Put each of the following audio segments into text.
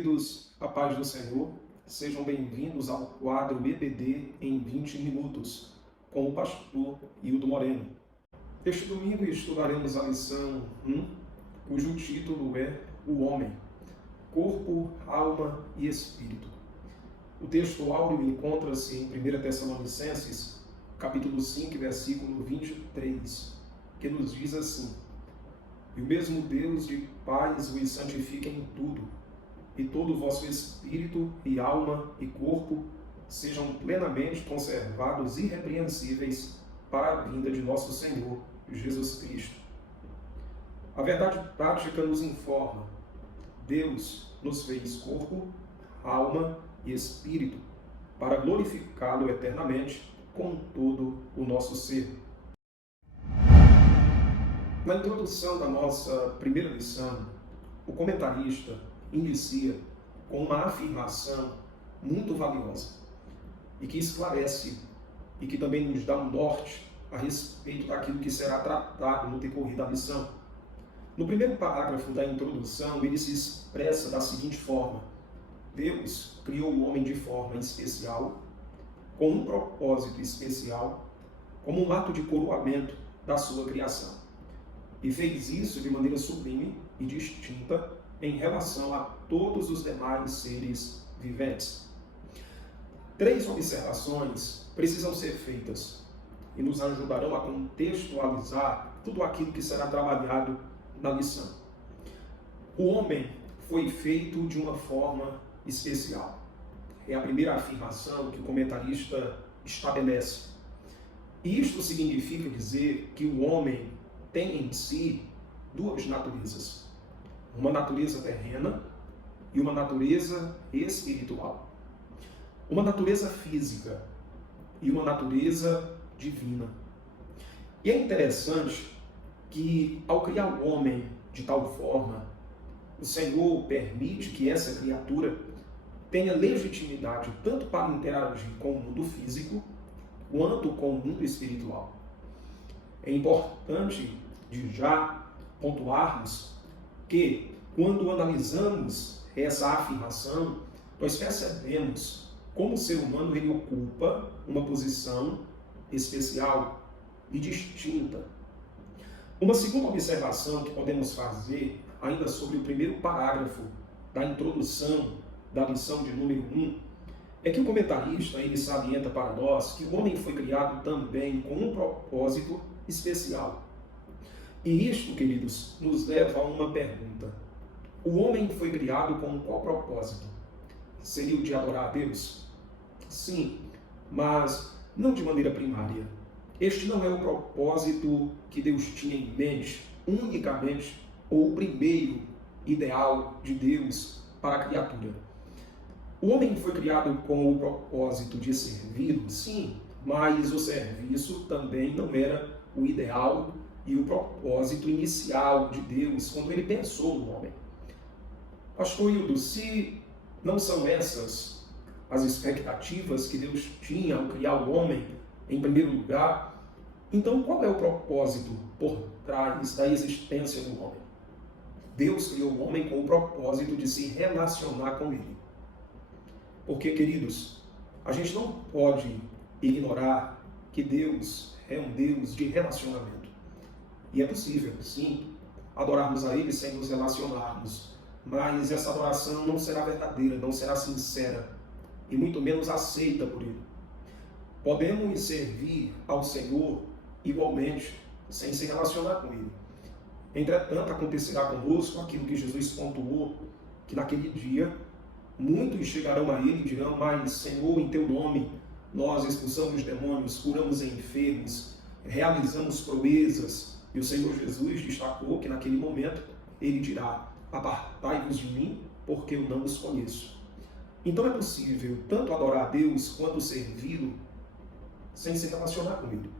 queridos, a paz do Senhor, sejam bem-vindos ao quadro EBD em 20 minutos, com o pastor Hildo Moreno. Este domingo estudaremos a lição 1, cujo título é O Homem, Corpo, Alma e Espírito. O texto áureo encontra-se em 1 Tessalonicenses, capítulo 5, versículo 23, que nos diz assim: E o mesmo Deus de paz vos santifique em tudo, e todo o vosso espírito e alma e corpo sejam plenamente conservados irrepreensíveis para a vinda de nosso Senhor Jesus Cristo. A verdade prática nos informa: Deus nos fez corpo, alma e espírito para glorificá-lo eternamente com todo o nosso ser. Na introdução da nossa primeira lição, o comentarista inicia com uma afirmação muito valiosa e que esclarece e que também nos dá um norte a respeito daquilo que será tratado no decorrer da lição. No primeiro parágrafo da introdução, ele se expressa da seguinte forma: Deus criou o homem de forma especial, com um propósito especial, como um ato de coroamento da sua criação. E fez isso de maneira sublime e distinta em relação a todos os demais seres viventes. 3 observações precisam ser feitas e nos ajudarão a contextualizar tudo aquilo que será trabalhado na lição. O homem foi feito de uma forma especial. É a primeira afirmação que o comentarista estabelece. E isto significa dizer que o homem tem em si 2 naturezas: uma natureza terrena e uma natureza espiritual. Uma natureza física e uma natureza divina. E é interessante que, ao criar o homem de tal forma, o Senhor permite que essa criatura tenha legitimidade tanto para interagir com o mundo físico quanto com o mundo espiritual. É importante de já pontuarmos que, quando analisamos essa afirmação, nós percebemos como o ser humano ele ocupa uma posição especial e distinta. Uma segunda observação que podemos fazer, ainda sobre o primeiro parágrafo da introdução da lição de número 1, é que o comentarista ele salienta para nós que o homem foi criado também com um propósito especial. E isto, queridos, nos leva a uma pergunta: o homem foi criado com qual propósito? Seria o de adorar a Deus? Sim, mas não de maneira primária. Este não é o propósito que Deus tinha em mente, unicamente, ou o primeiro ideal de Deus para a criatura. O homem foi criado com o propósito de servi-lo, sim, mas o serviço também não era o ideal e o propósito inicial de Deus quando ele pensou no homem. Pastor Hildo, se não são essas as expectativas que Deus tinha ao criar o homem em primeiro lugar, então qual é o propósito por trás da existência do homem? Deus criou o homem com o propósito de se relacionar com ele. Porque, queridos, a gente não pode ignorar que Deus é um Deus de relacionamento. E é possível, sim, adorarmos a Ele sem nos relacionarmos. Mas essa adoração não será verdadeira, não será sincera e muito menos aceita por Ele. Podemos servir ao Senhor igualmente, sem se relacionar com Ele. Entretanto, acontecerá conosco aquilo que Jesus pontuou, que naquele dia muitos chegarão a Ele e dirão: Mas, Senhor, em Teu nome nós expulsamos demônios, curamos enfermos, realizamos proezas. E o Senhor Jesus destacou que naquele momento Ele dirá: Apartai-vos de mim, porque eu não os conheço. Então é possível tanto adorar a Deus quanto servi-lo sem se relacionar com Ele.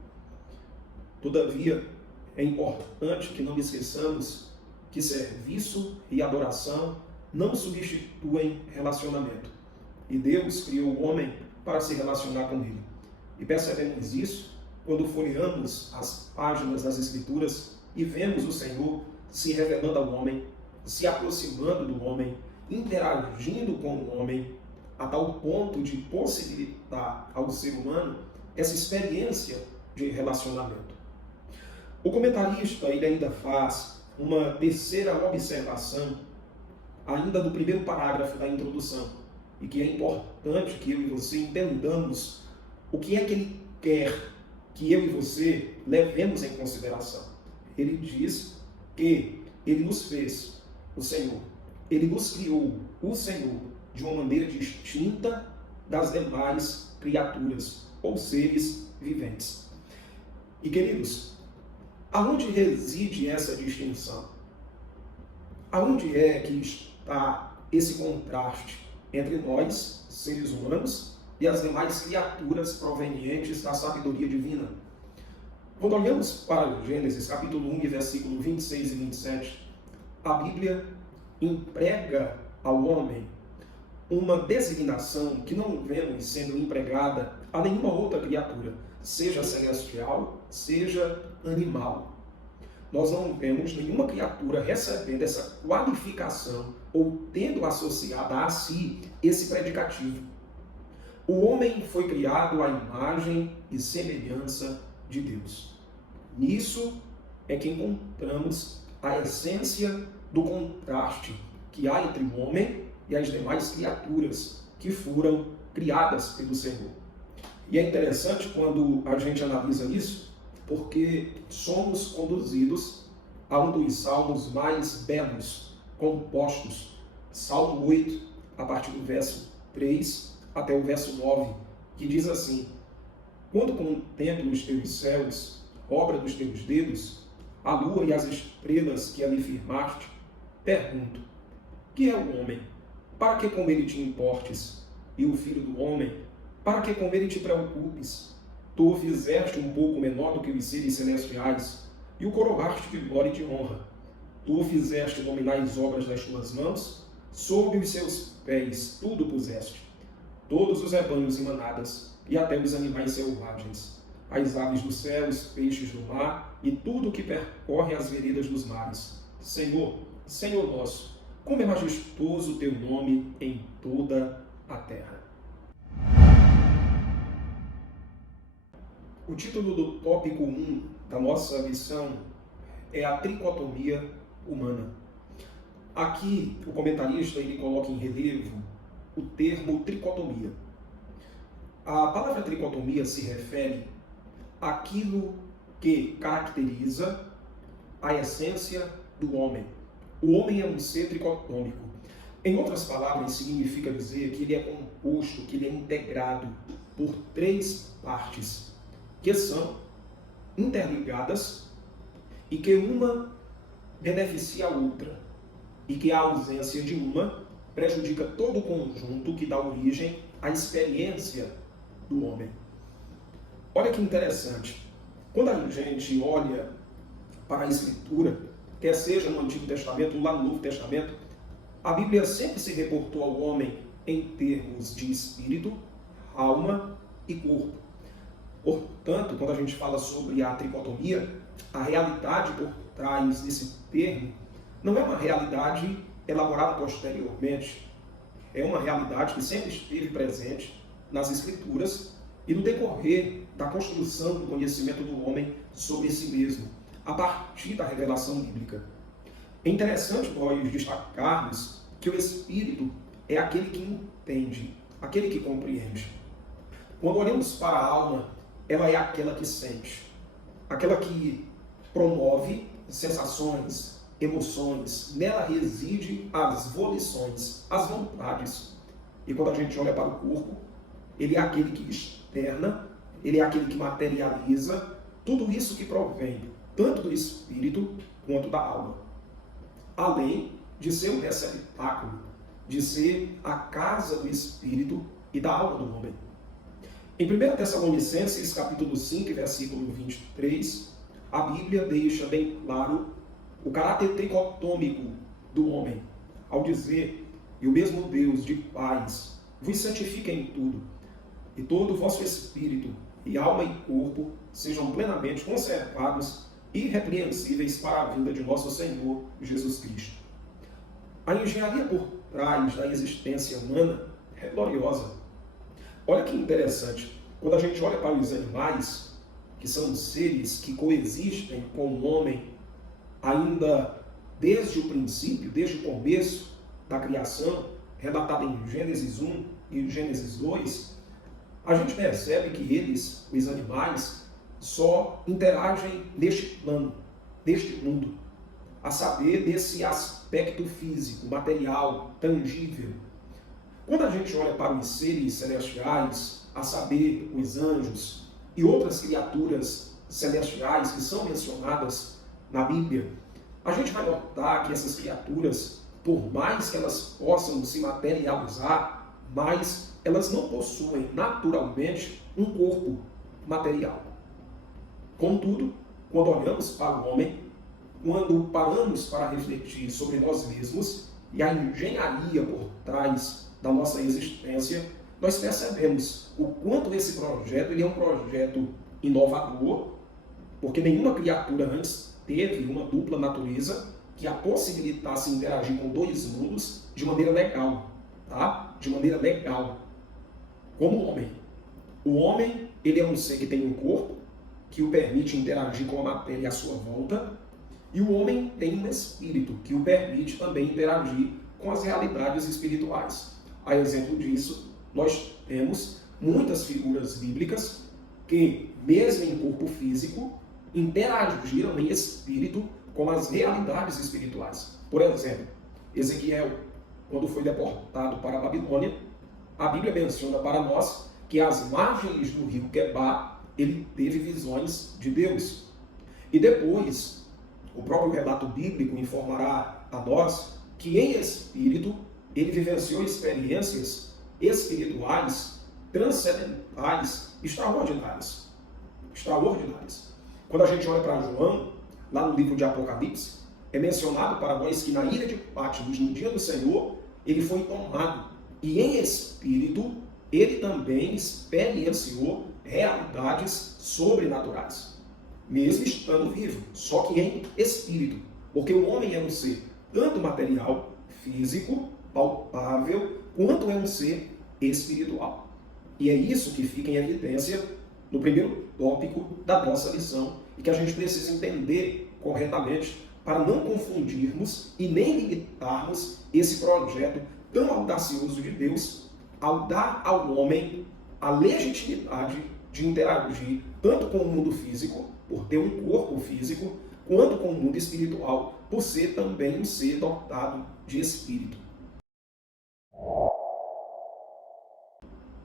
Todavia, é importante que não esqueçamos que serviço e adoração não substituem relacionamento. E Deus criou o homem para se relacionar com Ele. E percebemos isso quando folheamos as páginas das Escrituras e vemos o Senhor se revelando ao homem, se aproximando do homem interagindo com o homem a tal ponto de possibilitar ao ser humano essa experiência de relacionamento. O comentarista ele ainda faz uma terceira observação, ainda do primeiro parágrafo da introdução, e que é importante que eu e você entendamos o que é que ele quer que eu e você levemos em consideração. Ele diz que ele nos fez, o Senhor, ele nos criou, o Senhor, de uma maneira distinta das demais criaturas ou seres viventes. E, queridos, aonde reside essa distinção? Aonde é que está esse contraste entre nós, seres humanos, e as demais criaturas provenientes da sabedoria divina? Quando olhamos para Gênesis, capítulo 1, versículo 26 e 27, a Bíblia emprega ao homem uma designação que não vemos sendo empregada a nenhuma outra criatura, seja celestial, seja animal. Nós não vemos nenhuma criatura recebendo essa qualificação ou tendo associada a si esse predicativo. O homem foi criado à imagem e semelhança de Deus. Nisso é que encontramos a essência do contraste que há entre o homem e as demais criaturas que foram criadas pelo Senhor. E é interessante quando a gente analisa isso, porque somos conduzidos a um dos salmos mais belos, compostos, Salmo 8, a partir do verso 3 até o verso 9, que diz assim: quando contemplo os teus céus, obra dos teus dedos, a lua e as estrelas que ali firmaste, pergunto, que é o homem? Para que com ele te importes? E o filho do homem? Para que com ele te preocupes? Tu o fizeste um pouco menor do que os seres celestiais, e o coroaste de glória e de honra. Tu o fizeste dominar as obras das tuas mãos, sob os seus pés tudo puseste. Todos os rebanhos e manadas, e até os animais selvagens, as aves do céu, os peixes do mar, e tudo que percorre as veredas dos mares. Senhor, Senhor nosso, como é majestoso o teu nome em toda a terra. O título do tópico 1 da nossa lição é a tricotomia humana. Aqui, o comentarista ele coloca em relevo o termo tricotomia. A palavra tricotomia se refere àquilo que caracteriza a essência do homem. O homem é um ser tricotômico. Em outras palavras, significa dizer que ele é composto, que ele é integrado por três partes, que são interligadas e que uma beneficia a outra, e que a ausência de uma prejudica todo o conjunto que dá origem à experiência do homem. Olha que interessante. Quando a gente olha para a Escritura, quer seja no Antigo Testamento ou lá no Novo Testamento, a Bíblia sempre se reportou ao homem em termos de espírito, alma e corpo. Portanto, quando a gente fala sobre a tricotomia, a realidade por trás desse termo não é uma realidade elaborada posteriormente, é uma realidade que sempre esteve presente nas Escrituras e no decorrer da construção do conhecimento do homem sobre si mesmo, a partir da revelação bíblica. É interessante nós destacarmos que o Espírito é aquele que entende, aquele que compreende. Quando olhamos para a alma, ela é aquela que sente, aquela que promove sensações, emoções, nela reside as volições, as vontades. E quando a gente olha para o corpo, ele é aquele que externa, ele é aquele que materializa tudo isso que provém tanto do espírito quanto da alma. Além de ser um receptáculo, de ser a casa do espírito e da alma do homem. Em 1 Tessalonicenses, capítulo 5, versículo 23, a Bíblia deixa bem claro o caráter tricotômico do homem, ao dizer: e o mesmo Deus de paz vos santifica em tudo, e todo o vosso espírito, e alma e corpo sejam plenamente conservados irrepreensíveis para a vinda de nosso Senhor Jesus Cristo. A engenharia por trás da existência humana é gloriosa. Olha que interessante, quando a gente olha para os animais, que são seres que coexistem com o homem ainda desde o princípio, desde o começo da criação, relatado em Gênesis 1 e Gênesis 2, a gente percebe que eles, os animais, só interagem neste plano, neste mundo, a saber, desse aspecto físico, material, tangível. Quando a gente olha para os seres celestiais, a saber, os anjos e outras criaturas celestiais que são mencionadas na Bíblia, a gente vai notar que essas criaturas, por mais que elas possam se materializar, mas elas não possuem naturalmente um corpo material. Contudo, quando olhamos para o homem, quando paramos para refletir sobre nós mesmos e a engenharia por trás da nossa existência, nós percebemos o quanto esse projeto ele é um projeto inovador, porque nenhuma criatura antes teve uma dupla natureza que a possibilitasse interagir com dois mundos de maneira legal, tá? De maneira legal, como o homem. O homem, ele é um ser que tem um corpo que o permite interagir com a matéria à sua volta, e o homem tem um espírito que o permite também interagir com as realidades espirituais. A exemplo disso, nós temos muitas figuras bíblicas que, mesmo em corpo físico, interagiram em espírito com as realidades espirituais. Por exemplo, Ezequiel, quando foi deportado para a Babilônia, a Bíblia menciona para nós que às margens do rio Quebar, ele teve visões de Deus. E depois, o próprio relato bíblico informará a nós que em espírito ele vivenciou experiências espirituais, transcendentais, extraordinárias. Extraordinárias. Quando a gente olha para João, lá no livro de Apocalipse, é mencionado para nós que na ilha de Patmos, no dia do Senhor, ele foi tomado. E em espírito, ele também experienciou realidades sobrenaturais, mesmo estando vivo, só que em espírito. Porque o homem é um ser tanto material, físico, palpável, quanto é um ser espiritual. E é isso que fica em evidência no primeiro tópico da nossa lição, e que a gente precisa entender corretamente para não confundirmos e nem limitarmos esse projeto tão audacioso de Deus ao dar ao homem a legitimidade de interagir tanto com o mundo físico, por ter um corpo físico, quanto com o mundo espiritual, por ser também um ser dotado de espírito.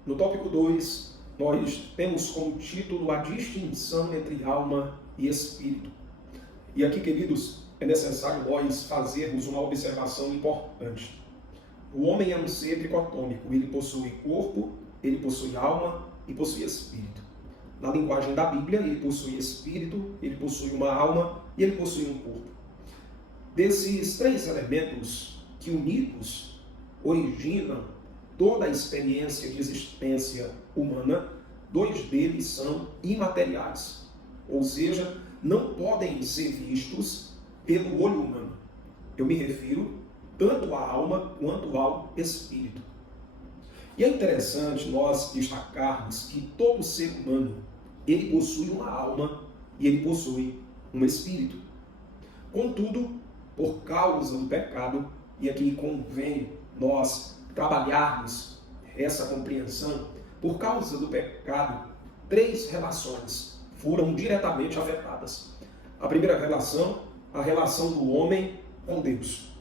No tópico 2, nós temos como título a distinção entre alma e espírito. E aqui, queridos, é necessário nós fazermos uma observação importante. O homem é um ser tricotômico, ele possui corpo, ele possui alma e possui espírito. Na linguagem da Bíblia, ele possui espírito, ele possui uma alma e ele possui um corpo. Desses três elementos que unidos originam toda a experiência de existência humana, dois deles são imateriais, ou seja, não podem ser vistos pelo olho humano. Eu me refiro tanto à alma quanto ao espírito. E é interessante nós destacarmos que todo ser humano, ele possui uma alma e ele possui um espírito. Contudo, por causa do pecado, e aqui convém nós trabalharmos essa compreensão, por causa do pecado, três relações foram diretamente afetadas. A primeira relação, a relação do homem com Deus.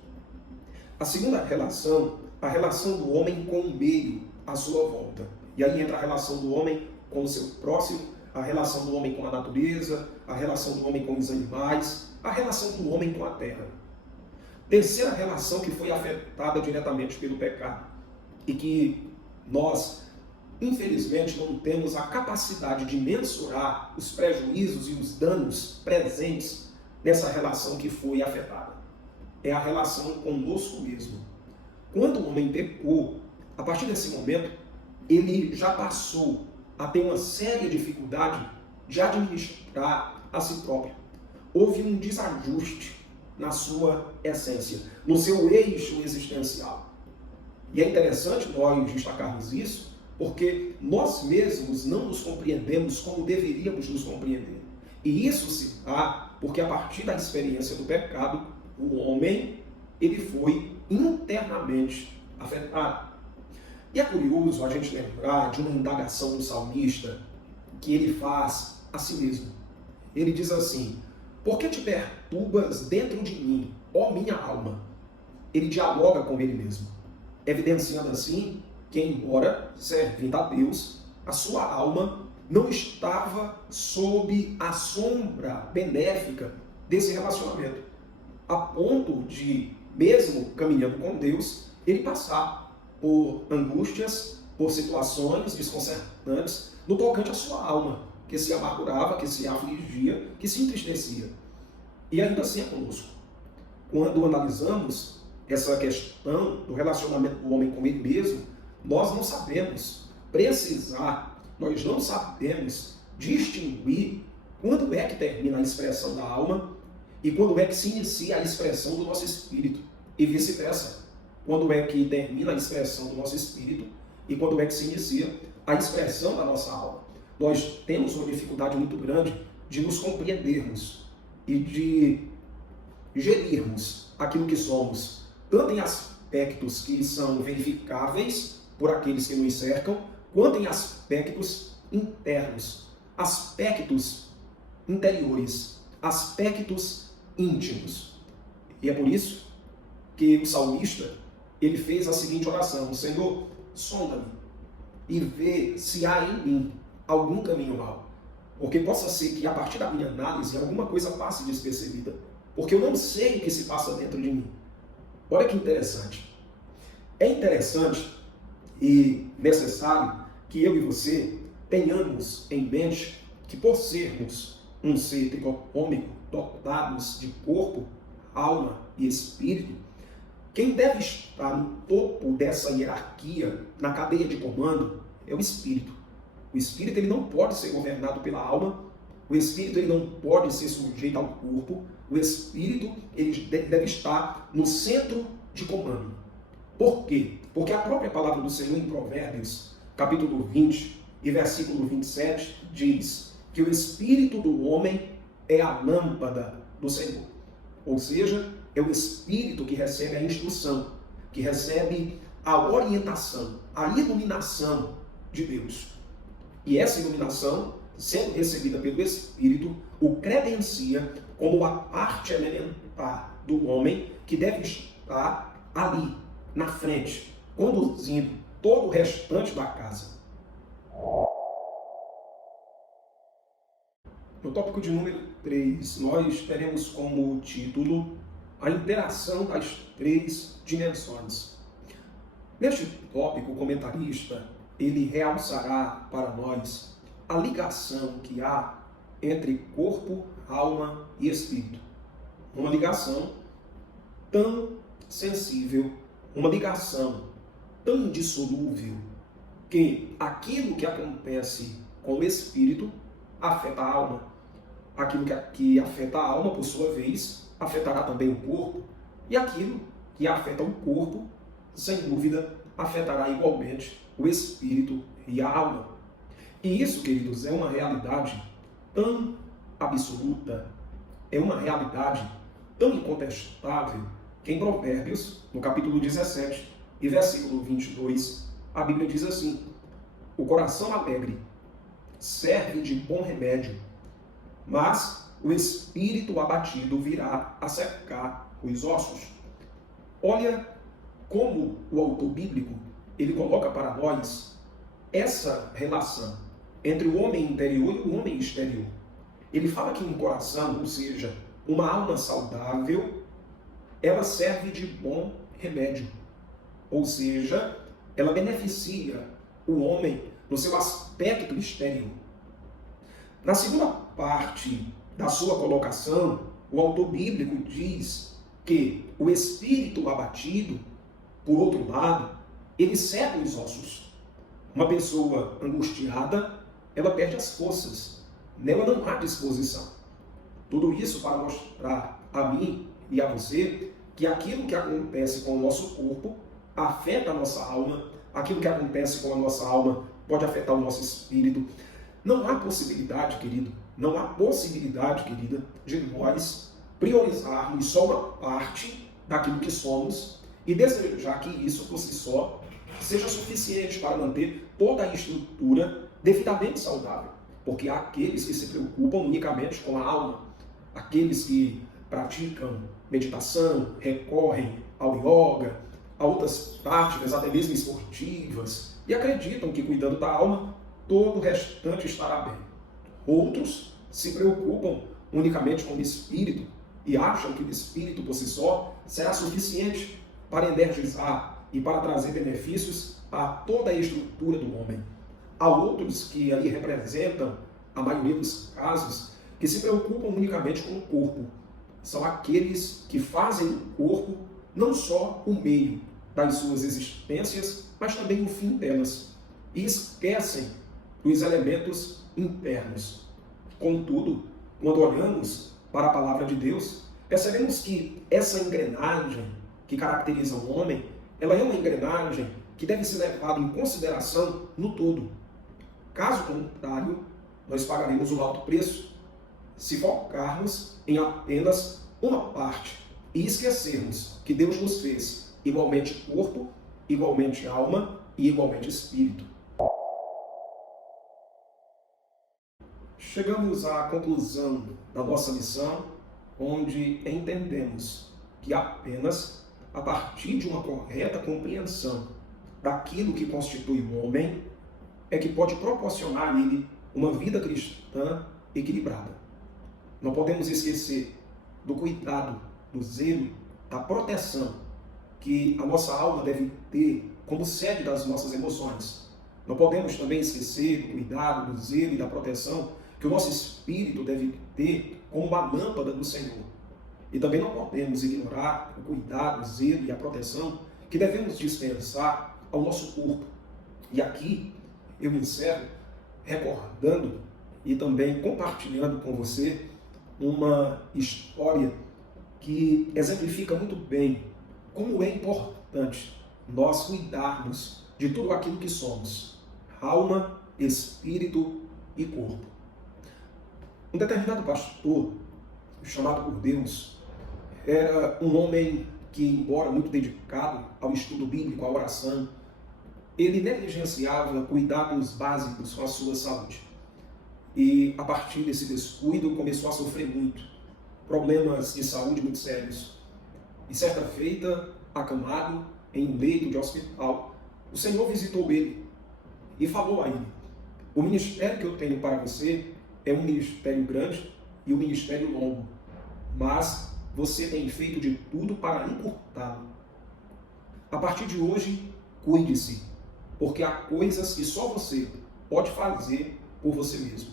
A segunda relação, a relação do homem com o meio à sua volta. E aí entra a relação do homem com o seu próximo, a relação do homem com a natureza, a relação do homem com os animais, a relação do homem com a terra. Terceira relação que foi afetada diretamente pelo pecado e que nós, infelizmente, não temos a capacidade de mensurar os prejuízos e os danos presentes nessa relação que foi afetada. É a relação conosco mesmo. Quando o homem pecou, a partir desse momento, ele já passou a ter uma séria dificuldade de administrar a si próprio. Houve um desajuste na sua essência, no seu eixo existencial. E é interessante nós destacarmos isso, porque nós mesmos não nos compreendemos como deveríamos nos compreender. E isso se dá porque a partir da experiência do pecado, o homem ele foi internamente afetado. E é curioso a gente lembrar de uma indagação do salmista que ele faz a si mesmo. Ele diz assim: por que te perturbas dentro de mim, ó minha alma? Ele dialoga com ele mesmo, evidenciando assim que, embora servindo a Deus, a sua alma não estava sob a sombra benéfica desse relacionamento, a ponto de, mesmo caminhando com Deus, ele passar por angústias, por situações desconcertantes no tocante à sua alma, que se amargurava, que se afligia, que se entristecia. E ainda assim é conosco. Quando analisamos essa questão do relacionamento do homem com ele mesmo, nós não sabemos precisar, nós não sabemos distinguir quando é que termina a expressão da alma e quando é que se inicia a expressão do nosso espírito, e vice-versa. Quando é que termina a expressão do nosso espírito e quando é que se inicia a expressão da nossa alma. Nós temos uma dificuldade muito grande de nos compreendermos e de gerirmos aquilo que somos, tanto em aspectos que são verificáveis por aqueles que nos cercam, quanto em aspectos internos, aspectos interiores, aspectos íntimos. E é por isso que o salmista ele fez a seguinte oração: Senhor, sonda-me e vê se há em mim algum caminho mau. Porque possa ser que a partir da minha análise alguma coisa passe despercebida. Porque eu não sei o que se passa dentro de mim. Olha que interessante. É interessante e necessário que eu e você tenhamos em mente que, por sermos um ser tricotômico, dotados de corpo, alma e espírito, quem deve estar no topo dessa hierarquia, na cadeia de comando, é o espírito. O espírito ele não pode ser governado pela alma, o espírito ele não pode ser sujeito ao corpo, o espírito ele deve estar no centro de comando. Por quê? Porque a própria palavra do Senhor em Provérbios, capítulo 20 e versículo 27, diz que o espírito do homem é a lâmpada do Senhor. Ou seja, é o espírito que recebe a instrução, que recebe a orientação, a iluminação de Deus. E essa iluminação, sendo recebida pelo Espírito, o credencia como a parte elementar do homem que deve estar ali, na frente, conduzindo todo o restante da casa. No tópico de número 3, nós teremos como título a interação das três dimensões. Neste tópico, o comentarista ele realçará para nós a ligação que há entre corpo, alma e espírito. Uma ligação tão sensível, uma ligação tão indissolúvel, que aquilo que acontece com o espírito afeta a alma. Aquilo que afeta a alma, por sua vez, afetará também o corpo. E aquilo que afeta o corpo, sem dúvida, afetará igualmente o espírito e a alma. E isso, queridos, é uma realidade tão absoluta, é uma realidade tão incontestável, que em Provérbios, no capítulo 17 e versículo 22, a Bíblia diz assim: o coração alegre serve de bom remédio, mas o espírito abatido virá a secar os ossos. Olha como o autor bíblico ele coloca para nós essa relação entre o homem interior e o homem exterior. Ele fala que um coração, ou seja, uma alma saudável, ela serve de bom remédio. Ou seja, ela beneficia o homem no seu aspecto exterior. Na segunda parte da sua colocação, o autor bíblico diz que o espírito abatido, por outro lado, ele seca os ossos. Uma pessoa angustiada, ela perde as forças. Nela não há disposição. Tudo isso para mostrar a mim e a você que aquilo que acontece com o nosso corpo afeta a nossa alma, aquilo que acontece com a nossa alma pode afetar o nosso espírito. Não há possibilidade, querido, não há possibilidade, querida, de nós priorizarmos só uma parte daquilo que somos e desejar que isso por si só seja suficiente para manter toda a estrutura devidamente saudável. Porque há aqueles que se preocupam unicamente com a alma, aqueles que praticam meditação, recorrem ao yoga, a outras práticas, até mesmo esportivas, e acreditam que cuidando da alma, todo o restante estará bem. Outros se preocupam unicamente com o espírito e acham que o espírito por si só será suficiente para energizar e para trazer benefícios a toda a estrutura do homem. Há outros que ali representam, a maioria dos casos, que se preocupam unicamente com o corpo. São aqueles que fazem o corpo não só o meio das suas existências, mas também o fim delas. E esquecem dos elementos internos. Contudo, quando olhamos para a palavra de Deus, percebemos que essa engrenagem que caracteriza o homem, ela é uma engrenagem que deve ser levada em consideração no todo. Caso contrário, nós pagaremos um alto preço se focarmos em apenas uma parte e esquecermos que Deus nos fez igualmente corpo, igualmente alma e igualmente espírito. Chegamos à conclusão da nossa missão, onde entendemos que apenas a partir de uma correta compreensão daquilo que constitui o homem é que pode proporcionar a ele uma vida cristã equilibrada. Não podemos esquecer do cuidado, do zelo, da proteção que a nossa alma deve ter como sede das nossas emoções. Não podemos também esquecer do cuidado, do zelo e da proteção que o nosso espírito deve ter como uma lâmpada do Senhor. E também não podemos ignorar o cuidado, o zelo e a proteção que devemos dispensar ao nosso corpo. E aqui eu encerro recordando e também compartilhando com você uma história que exemplifica muito bem como é importante nós cuidarmos de tudo aquilo que somos: alma, espírito e corpo. Um determinado pastor, chamado por Deus, era um homem que, embora muito dedicado ao estudo bíblico, à oração, ele negligenciava cuidados básicos com a sua saúde. E, a partir desse descuido, começou a sofrer muito. Problemas de saúde muito sérios. E, certa feita, acamado, em um leito de hospital, o Senhor visitou ele e falou a ele: o ministério que eu tenho para você é um ministério grande e um ministério longo, mas você tem feito de tudo para encurtá-lo. A partir de hoje, cuide-se, porque há coisas que só você pode fazer por você mesmo.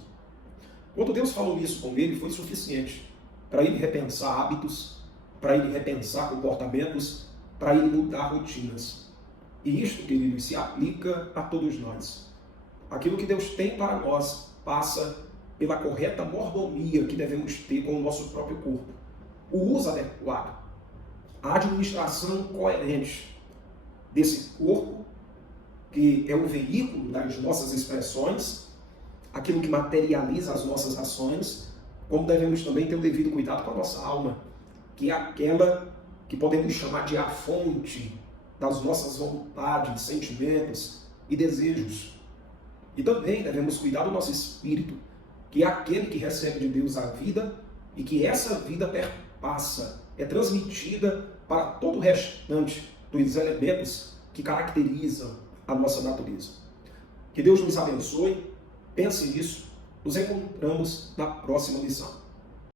Quando Deus falou isso com ele, foi suficiente para ele repensar hábitos, para ele repensar comportamentos, para ele mudar rotinas. E isto, queridos, se aplica a todos nós. Aquilo que Deus tem para nós passa pela correta mordomia que devemos ter com o nosso próprio corpo. O uso adequado, a administração coerente desse corpo, que é o veículo das nossas expressões, aquilo que materializa as nossas ações, como devemos também ter o devido cuidado com a nossa alma, que é aquela que podemos chamar de a fonte das nossas vontades, sentimentos e desejos. E também devemos cuidar do nosso espírito, que é aquele que recebe de Deus a vida e que essa vida perpassa, é transmitida para todo o restante dos elementos que caracterizam a nossa natureza. Que Deus nos abençoe, pense nisso, nos encontramos na próxima lição.